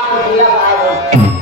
या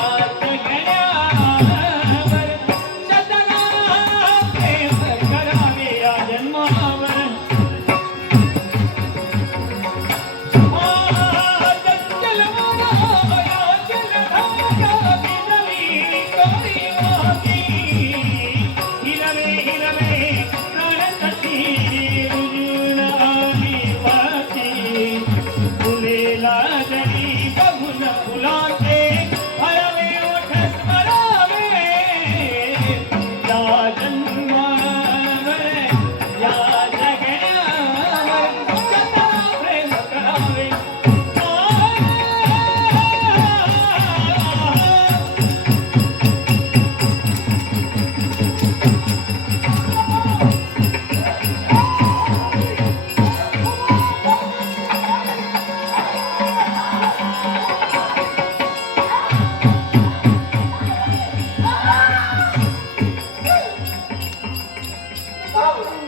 I'm हे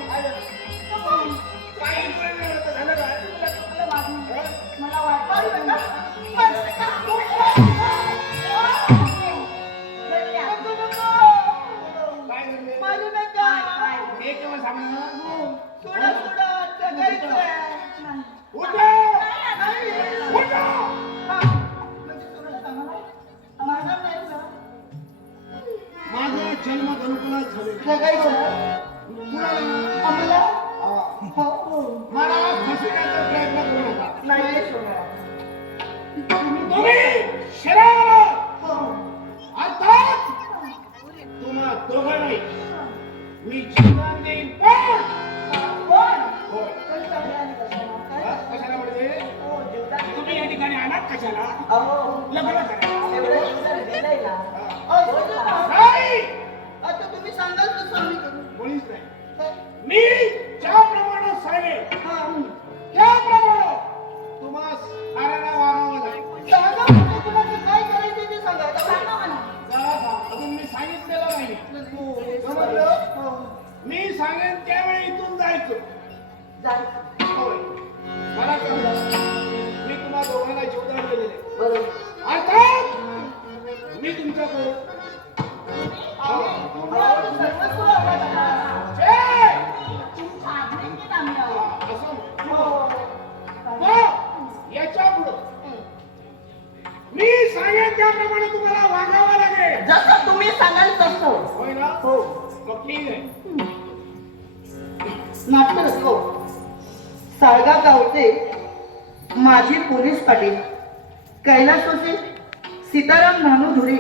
मला फसविण्याचा प्रयत्न करू नका. तुम्ही शराब! अर्थात तुम्हा दोघं नाही. मी जीवन देईन पण. हा? कशाला म्हणजे? तुम्ही या ठिकाणी आलात कशाला? लग्न आता तुम्ही सांगाल आम्ही करू. कोणीच नाही. मी सांगेन त्यावेळी इथून जायचं. होय. मला कळलं मी तुम्हा दोघांना जीवदान बरोबर अर्थात मी सर्वस्व! तुमच्या आज्ञेनेच आम्ही आहोत. असं हो. मग याच्या पुढं मी सांगेन त्याप्रमाणे तुम्हाला वागावं लागेल जसं तुम्ही सांगाल तसं होय ना हो मग ठीक आहे नाट्यरत्न साळगा गावचे माजी पोलीस पाटील होते सीताराम नानू धुरी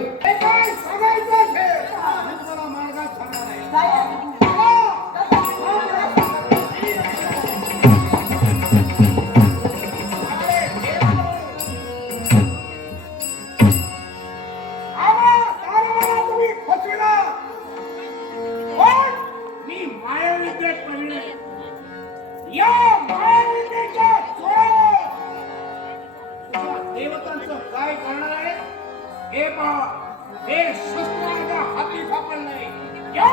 काय? करणार आहे हे पहा हे शस्त्र हाती सापडलंय या